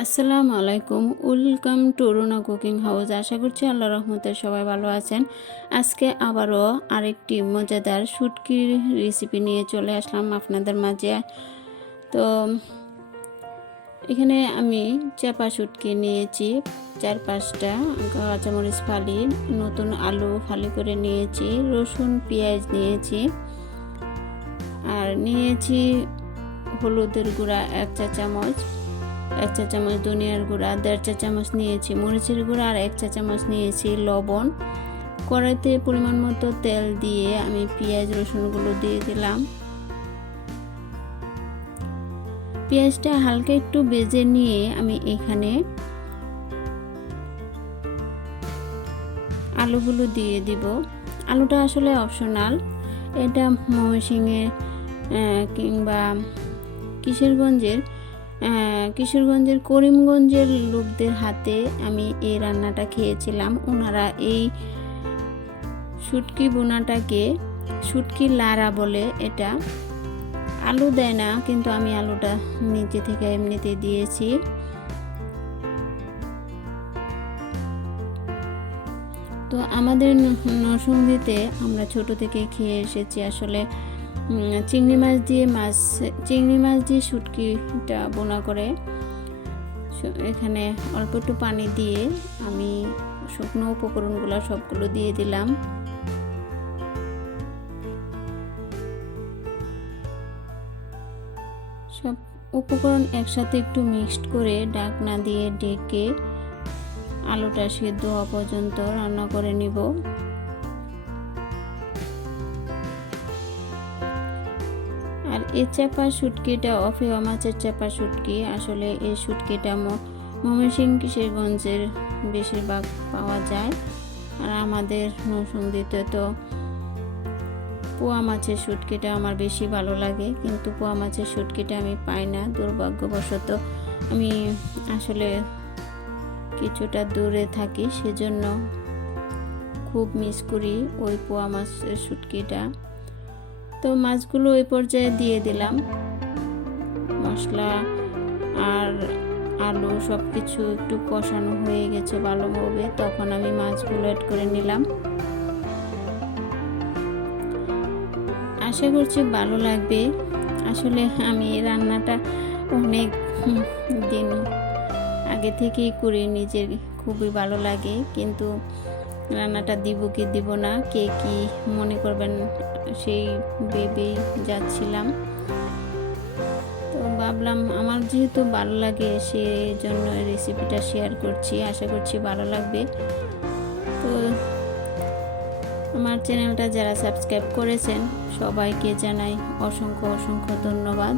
আসসালামু আলাইকুম, welcome to Runa cooking house. আশা করছি আল্লাহ রহমতে সবাই ভালো আছেন। আজকে আবারও আরেকটি মজাদার শুটকির রেসিপি নিয়ে চলে আসলাম আপনাদের মাঝে। তো এখানে আমি চাপা শুটকি নিয়েছি 4-5টা, কাঁচামরিচ ফালি, নতুন আলু ফালি করে নিয়েছি, রসুন পেঁয়াজ নিয়েছি, আর নিয়েছি হলুদের গুঁড়া 1 চা চামচ, 1 চা চামচ ধনিয়ার গুঁড়া, 1.5 চা চামচ নিয়েছি মরিচের গুঁড়া, আর 1 চা চামচ নিয়েছি লবণ। কড়াইতে পরিমাণ মতো তেল দিয়ে আমি পেঁয়াজ রসুনগুলো দিয়ে দিলাম। পেঁয়াজটা হালকা একটু ভেজে নিয়ে আমি এখানে আলুগুলো দিয়ে দিব। আলুটা আসলে অপশনাল, এটা ময়মনসিংহের কিংবা কিশোরগঞ্জের করিমগঞ্জের লোকদের হাতে আমি এই রান্নাটা খেয়েছিলাম। ওনারা এই শুটকি বোনাটাকে শুটকি লাড়া বলে। এটা আলু দেয় না, কিন্তু আমি আলুটা নিচে থেকে এমনিতে দিয়েছি। তো আমাদের নরসিংদীতে আমরা ছোট থেকে খেয়ে এসেছি আসলে চিংড়ি মাছ দিয়ে শুটকিটা বোনা করে। এখানে অল্প একটু পানি দিয়ে আমি শুকনো উপকরণগুলো সবগুলো দিয়ে দিলাম। সব উপকরণ একসাথে একটু মিক্সড করে ঢাকনা দিয়ে ঢেকে আলুটা সিদ্ধ হওয়া পর্যন্ত রান্না করে নিব। আর এই চাপা শুটকিটা অফিয়া মাছের চাপা শুটকি। আসলে এই শুটকিটা ময়মনসিংহ কিশোরগঞ্জের বেশিরভাগ পাওয়া যায়। আর আমাদের নরসিংদীতে তো পোয়া মাছের শুটকিটা আমার বেশি ভালো লাগে, কিন্তু পোয়া মাছের শুটকিটা আমি পাই না দুর্ভাগ্যবশত। আমি আসলে কিছুটা দূরে থাকি, সেজন্য খুব মিস করি ওই পোয়া মাছের শুটকিটা। তো মাছগুলো ওই পর্যায়ে দিয়ে দিলাম। মশলা আর আলু সব কিছু একটু কষানো হয়ে গেছে ভালোভাবে, তখন আমি মাছগুলো অ্যাড করে নিলাম। আশা করছি ভালো লাগবে। আসলে আমি এই রান্নাটা অনেক দিন আগে থেকেই করি, নিজের খুবই ভালো লাগে, কিন্তু রান্নাটা দিব কি দিব না, কে কি মনে করবেন সেই ভেবেই যাচ্ছিলাম। তো ভাবলাম আমার যেহেতু ভালো লাগে সেই জন্য রেসিপিটা শেয়ার করছি, আশা করছি ভালো লাগবে। তো আমার চ্যানেলটা যারা সাবস্ক্রাইব করেছেন সবাইকে জানাই অসংখ্য অসংখ্য ধন্যবাদ।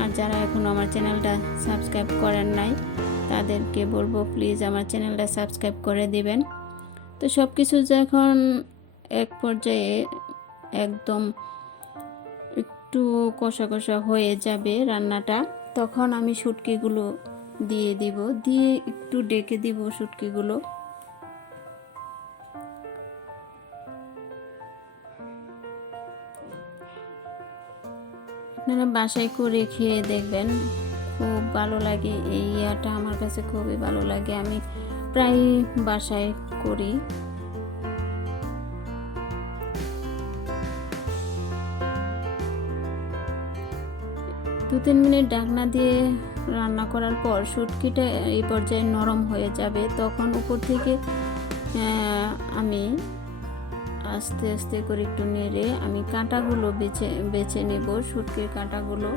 আর যারা এখনও আমার চ্যানেলটা সাবস্ক্রাইব করেন নাই তাদেরকে বলবো প্লিজ আমার চ্যানেলটা সাবস্ক্রাইব করে দিবেন। তো সব কিছু যখন এক পর্যায়ে একদম একটু কষা কষা হয়ে যাবে রান্নাটা, তখন আমি শুটকিগুলো দিয়ে দিব, দিয়ে একটু ডেকে দিব শুটকিগুলো। আপনারা বাসায় করে খেয়ে দেখবেন, খুব ভালো লাগে। এই ইয়াটা আমার কাছে খুবই ভালো লাগে, আমি প্রায় বাসায় করি। 2-3 মিনিট ঢাকনা দিয়ে রান্না করার পর শুটকিটা এই পর্যায়ে নরম হয়ে যাবে, তখন উপর থেকে আমি আস্তে আস্তে করে একটু নেড়ে আমি কাঁটাগুলো বেছে নেব, শুটকির কাঁটাগুলো।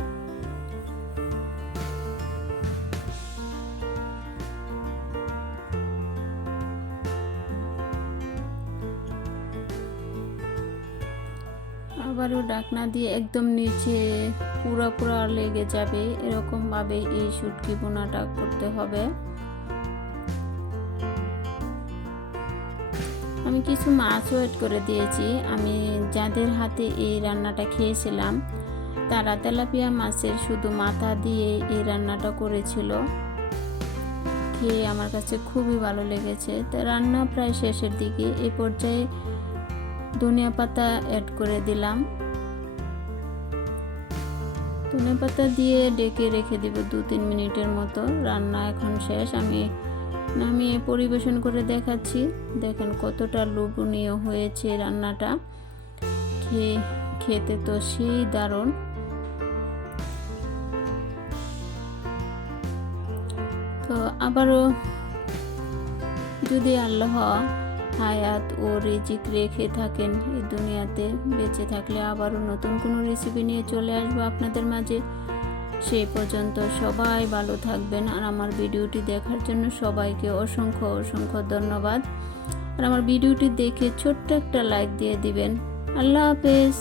আবারও ঢাকনা দিয়ে একদম নিচে পুরো লেগে যাবে এরকম ভাবে এই শুটকি বোনাটা করতে হবে। আমি কিছু মাছও অ্যাড করে দিয়েছি। আমি যাদের হাতে এই রান্নাটা খেয়েছিলাম তারা তেলাপিয়া মাছের শুধু মাথা দিয়ে এই রান্নাটা করেছিল, খেয়ে আমার কাছে খুবই ভালো লেগেছে। তো রান্না প্রায় শেষের দিকে, এই পর্যায়ে ধনিয়া পাতা অ্যাড করে দিলাম। ধনেপাতা দিয়ে ডেকে রেখে দিব 2-3 মিনিটের মতো। রান্না এখন শেষ, আমি নামিয়ে পরিবেশন করে দেখাচ্ছি। দেখেন কতটা লোভনীয় হয়েছে রান্নাটা, খেতে তো সেই দারুণ। তো আবারও যদি আল্লাহ হায়াত ও রিজিক রেখে থাকেন এই দুনিয়াতে, বেঁচে থাকলে আবারও নতুন কোনো রেসিপি নিয়ে চলে আসবো আপনাদের মাঝে। সেই পর্যন্ত সবাই ভালো থাকবেন, আর আমার ভিডিওটি দেখার জন্য সবাইকে অসংখ্য অসংখ্য ধন্যবাদ। আর আমার ভিডিওটি দেখে ছোট্ট একটা লাইক দিয়ে দিবেন। আল্লাহ হাফেজ।